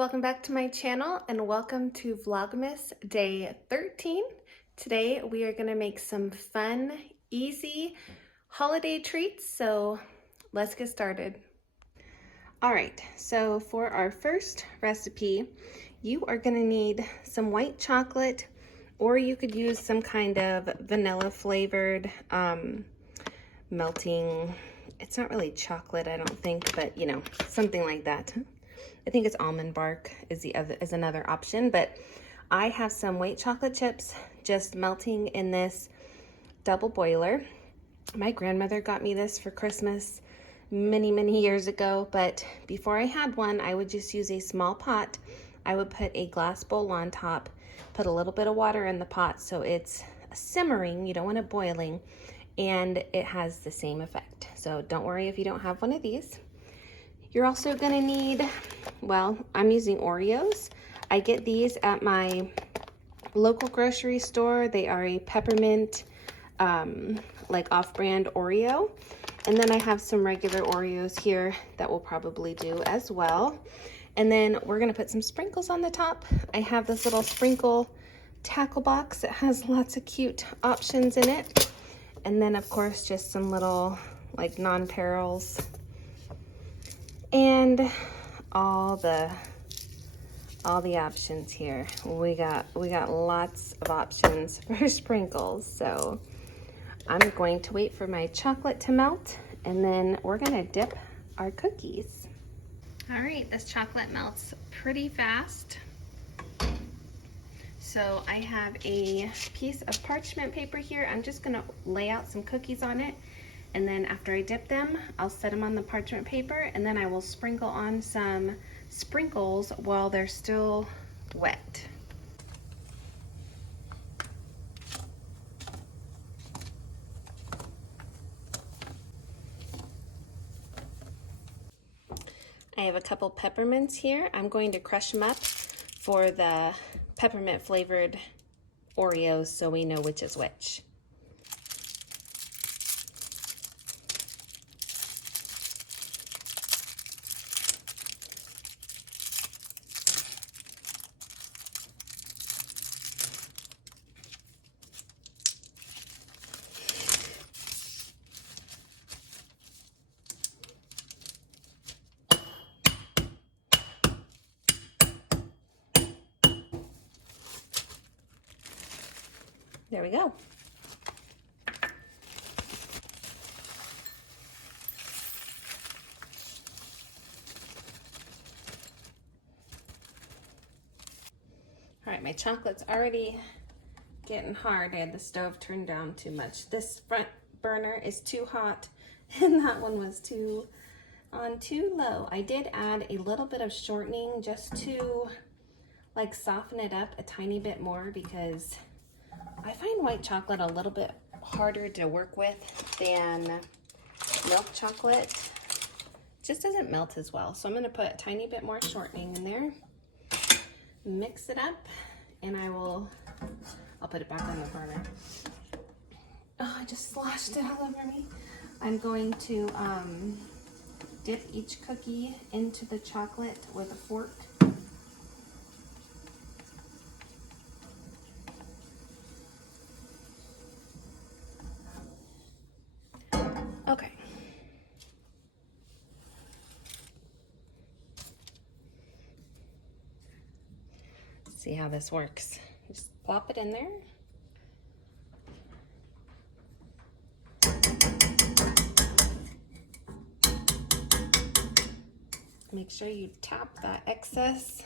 welcome back to my channel and welcome to Vlogmas day 13. Today we are going to make some fun, easy holiday treats, so let's get started. Alright, so for our first recipe, you are going to need some white chocolate, or you could use some kind of vanilla flavored melting. It's not really chocolate, I don't think, but you know, something like that. I think it's almond bark is another option, but I have some white chocolate chips just melting in this double boiler. My grandmother got me this for Christmas many years ago, but before I had one, I would just use a small pot. I would put a glass bowl on top, put a little bit of water in the pot so it's simmering, you don't want it boiling, and it has the same effect. So don't worry if you don't have one of these. You're also gonna need, well, I'm using Oreos. I get these at my local grocery store. They are a peppermint, like off-brand Oreo. And then I have some regular Oreos here that will probably do as well. And then we're gonna put some sprinkles on the top. I have this little sprinkle tackle box that has lots of cute options in it. And then of course, just some little like non-perils. And all the options here. We got lots of options for sprinkles. So I'm going to wait for my chocolate to melt, and then we're gonna dip our cookies. All right, this chocolate melts pretty fast. So I have a piece of parchment paper here. I'm just gonna lay out some cookies on it. And then after I dip them, I'll set them on the parchment paper, and then I will sprinkle on some sprinkles while they're still wet. I have a couple peppermints here. I'm going to crush them up for the peppermint flavored Oreos so we know which is which. There we go. All right, my chocolate's already getting hard. I had the stove turned down too much. This front burner is too hot, and that one was too low. I did add a little bit of shortening just to like soften it up a tiny bit more, because I find white chocolate a little bit harder to work with than milk chocolate. It just doesn't melt as well. So I'm gonna put a tiny bit more shortening in there, mix it up, and I'll put it back on the burner. Oh, I just sloshed it all over me. I'm going to dip each cookie into the chocolate with a fork. Okay. Let's see how this works. Just plop it in there. Make sure you tap that excess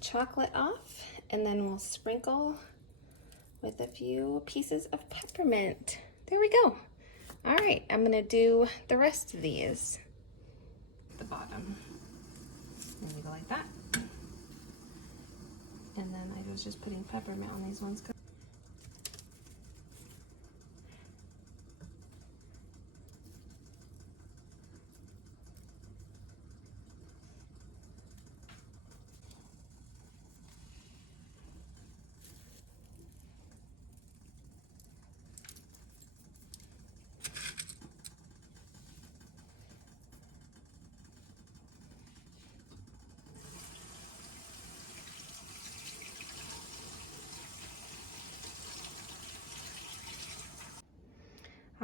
chocolate off, and then we'll sprinkle with a few pieces of peppermint. There we go. All right, I'm gonna do the rest of these. At the bottom. There we go, like that. And then I was just putting peppermint on these ones.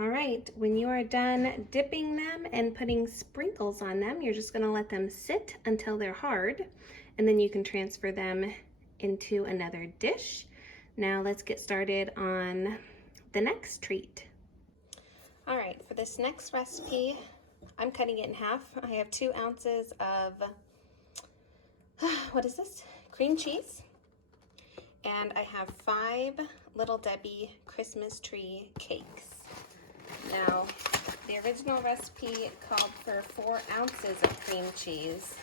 All right, when you are done dipping them and putting sprinkles on them, you're just gonna let them sit until they're hard, and then you can transfer them into another dish. Now let's get started on the next treat. All right, for this next recipe, I'm cutting it in half. I have 2 ounces of, what is this? Cream cheese. And I have 5 Little Debbie Christmas tree cakes. Now, the original recipe called for 4 ounces of cream cheese,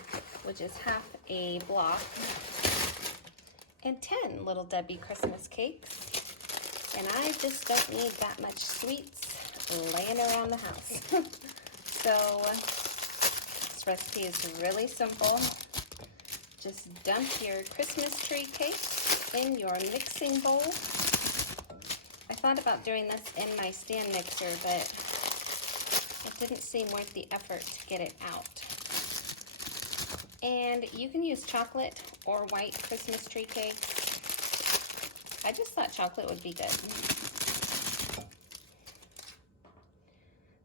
which is half a block, and 10 Little Debbie Christmas cakes. And I just don't need that much sweets laying around the house. So, this recipe is really simple. Just dump your Christmas tree cakes in your mixing bowl. I thought about doing this in my stand mixer, but it didn't seem worth the effort to get it out. And you can use chocolate or white Christmas tree cakes. I just thought chocolate would be good.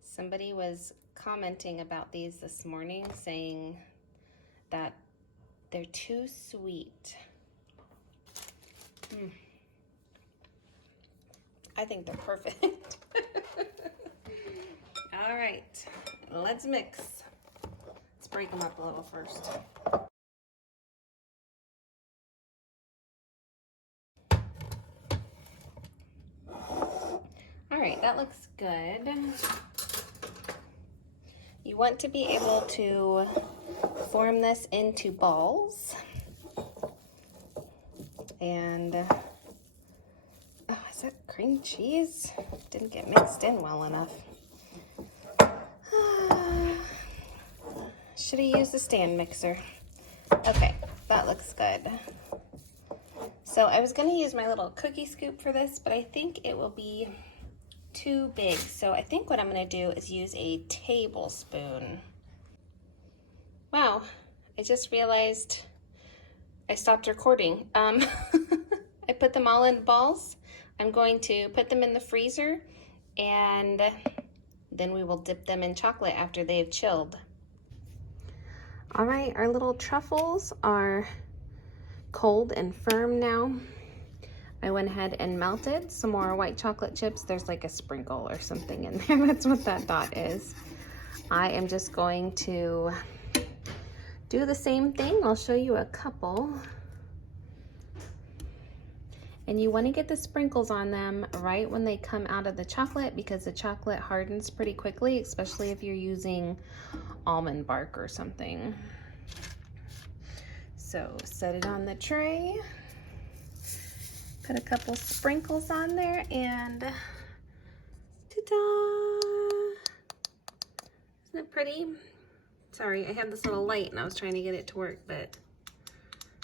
Somebody was commenting about these this morning, saying that they're too sweet. I think they're perfect. All right, let's mix. Let's break them up a little first. All right, that looks good. You want to be able to form this into balls. And oh, is that cream cheese? Didn't get mixed in well enough. Should have used the stand mixer. Okay, that looks good. So I was gonna use my little cookie scoop for this, but I think it will be too big. So I think what I'm gonna do is use a tablespoon. Wow, I just realized I stopped recording. I put them all in balls. I'm going to put them in the freezer, and then we will dip them in chocolate after they've chilled. All right, our little truffles are cold and firm now. I went ahead and melted some more white chocolate chips. There's like a sprinkle or something in there. That's what that dot is. I am just going to do the same thing. I'll show you a couple. And you want to get the sprinkles on them right when they come out of the chocolate, because the chocolate hardens pretty quickly, especially if you're using almond bark or something. So set it on the tray, put a couple sprinkles on there, and ta-da! Isn't it pretty? Sorry, I have this little light and I was trying to get it to work, but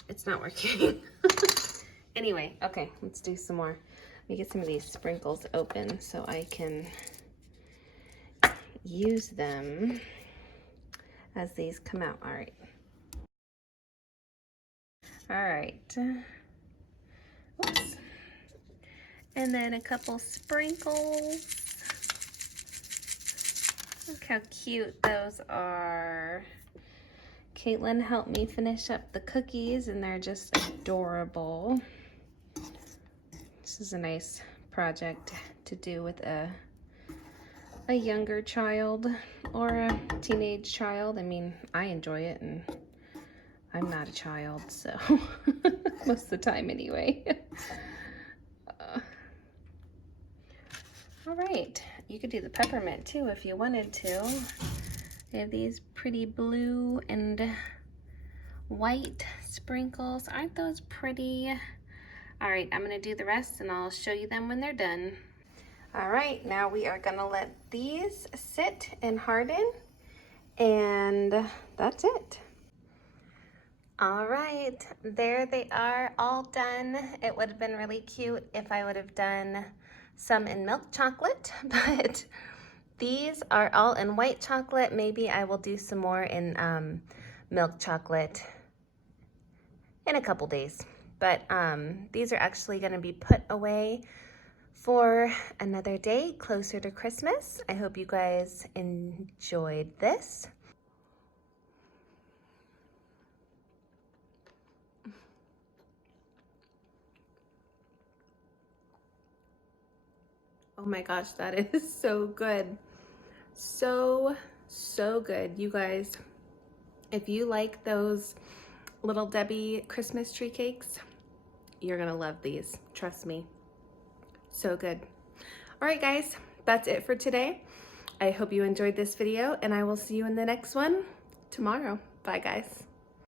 it's not working. Anyway, okay, let's do some more. Let me get some of these sprinkles open so I can use them as these come out. All right. All right. Oops. And then a couple sprinkles. Look how cute those are. Caitlin helped me finish up the cookies, and they're just adorable. This is a nice project to do with a younger child or a teenage child. I mean, I enjoy it, and I'm not a child, so most of the time anyway. All right, you could do the peppermint too if you wanted to. They have these pretty blue and white sprinkles. Aren't those pretty? All right, I'm gonna do the rest and I'll show you them when they're done. All right, now we are gonna let these sit and harden, and that's it. All right, there they are, all done. It would have been really cute if I would have done some in milk chocolate, but these are all in white chocolate. Maybe I will do some more in milk chocolate in a couple days. But these are actually gonna be put away for another day closer to Christmas. I hope you guys enjoyed this. Oh my gosh, that is so good. So good, you guys. If you like those Little Debbie Christmas tree cakes, you're gonna love these, trust me. So good. All right, guys, that's it for today. I hope you enjoyed this video, and I will see you in the next one tomorrow. Bye, guys.